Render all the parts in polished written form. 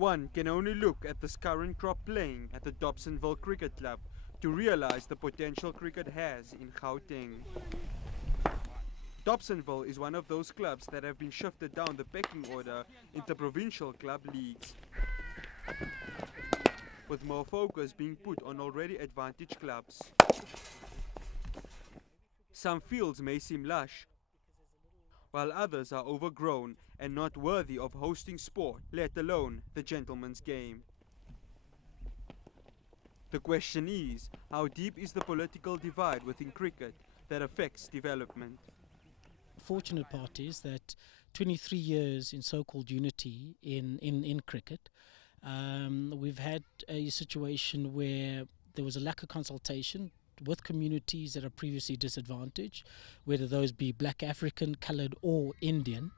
One can only look at this current crop playing at the Dobsonville Cricket Club to realize the potential cricket has in Gauteng. Dobsonville is one of those clubs that have been shifted down the pecking order into provincial club leagues, with more focus being put on already advantaged clubs. Some fields may seem lush, while others are overgrown and not worthy of hosting sport, let alone the gentleman's game. The question is, how deep is the political divide within cricket that affects development? Fortunate part is that 23 years in so-called unity in cricket, we've had a situation where there was a lack of consultation with communities that are previously disadvantaged, whether those be black, African, coloured or Indian,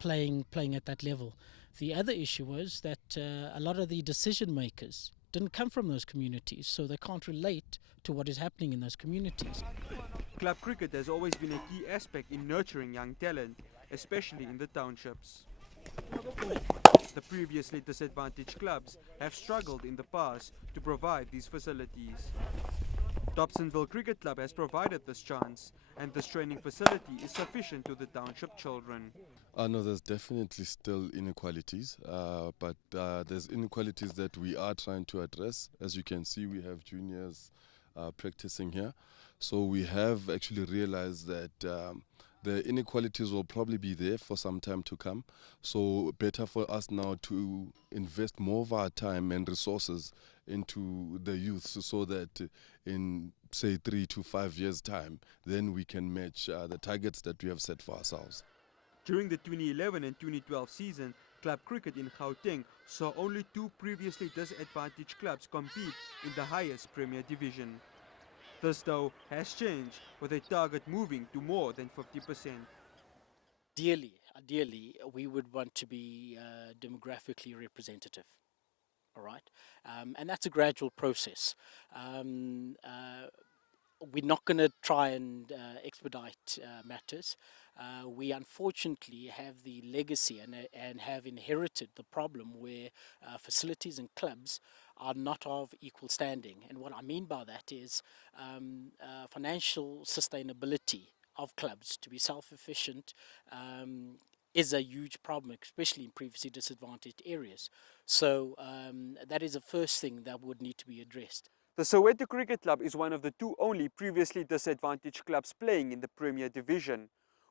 playing at that level. The other issue was that a lot of the decision makers didn't come from those communities, so they can't relate to what is happening in those communities. Club cricket has always been a key aspect in nurturing young talent, especially in the townships. The previously disadvantaged clubs have struggled in the past to provide these facilities. Dobsonville Cricket Club has provided this chance, and this training facility is sufficient to the township children. No, there's definitely still inequalities, but there's inequalities that we are trying to address. As you can see, we have juniors practicing here. So we have actually realized that the inequalities will probably be there for some time to come. So better for us now to invest more of our time and resources into the youth so that in, say, 3 to 5 years' time, then we can match the targets that we have set for ourselves. During the 2011 and 2012 season, club cricket in Gauteng saw only 2 previously disadvantaged clubs compete in the highest Premier Division. This, though, has changed, with a target moving to more than 50%. Ideally, we would want to be demographically representative. All right, and that's a gradual process. We're not going to try and expedite matters. We unfortunately have the legacy and have inherited the problem where facilities and clubs are not of equal standing. And what I mean by that is financial sustainability of clubs to be self-efficient is a huge problem, especially in previously disadvantaged areas. So that is the first thing that would need to be addressed. The Soweto Cricket Club is one of the 2 only previously disadvantaged clubs playing in the Premier Division.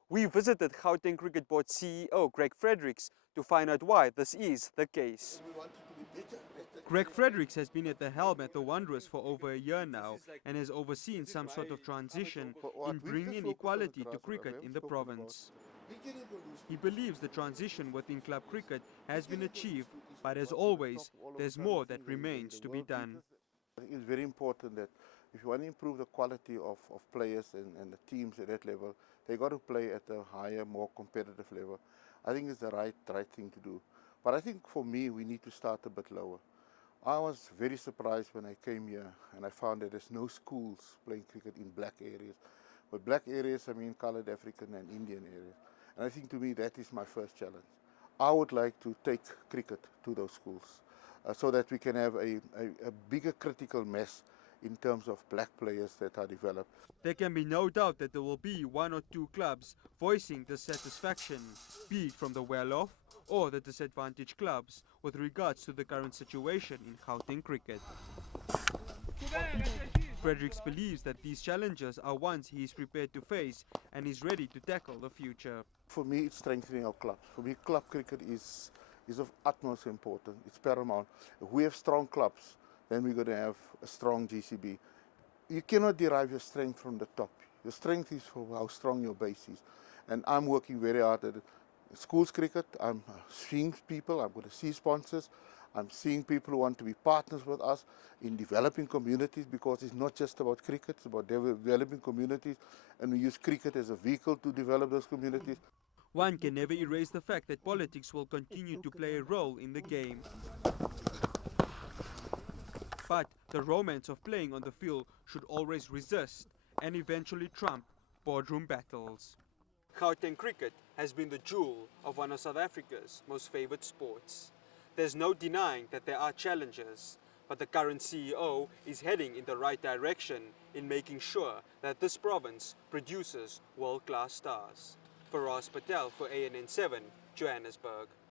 We visited Gauteng Cricket Board CEO Greg Fredericks to find out why this is the case. Greg Fredericks has been at the helm at the Wanderers for over a year now and has overseen some sort of transition in bringing equality to cricket in the province. He believes the transition within club cricket has been achieved, but as always, there's more that remains to be done. I think it's very important that if you want to improve the quality of players and the teams at that level, they got to play at a higher, more competitive level. I think it's the right thing to do. But I think for me, we need to start a bit lower. I was very surprised when I came here and I found that there's no schools playing cricket in black areas. With black areas, I mean coloured African and Indian areas. And I think to me that is my first challenge. I would like to take cricket to those schools so that we can have a bigger critical mass in terms of black players that are developed. There can be no doubt that there will be 1 or 2 clubs voicing dissatisfaction, be it from the well-off or the disadvantaged clubs, with regards to the current situation in Gauteng cricket. Fredericks believes that these challenges are ones he is prepared to face and is ready to tackle the future. For me, it's strengthening our clubs. For me, club cricket is of utmost importance. It's paramount. If we have strong clubs, then we're going to have a strong GCB. You cannot derive your strength from the top. Your strength is from how strong your base is. And I'm working very hard at it. Schools cricket, I'm seeing people, I'm going to see sponsors. I'm seeing people who want to be partners with us in developing communities, because it's not just about cricket, it's about developing communities, and we use cricket as a vehicle to develop those communities. One can never erase the fact that politics will continue to play a role in the game. But the romance of playing on the field should always resist and eventually trump boardroom battles. Gauteng cricket has been the jewel of one of South Africa's most favoured sports. There's no denying that there are challenges, but the current CEO is heading in the right direction in making sure that this province produces world-class stars. Faraz Patel for ANN7, Johannesburg.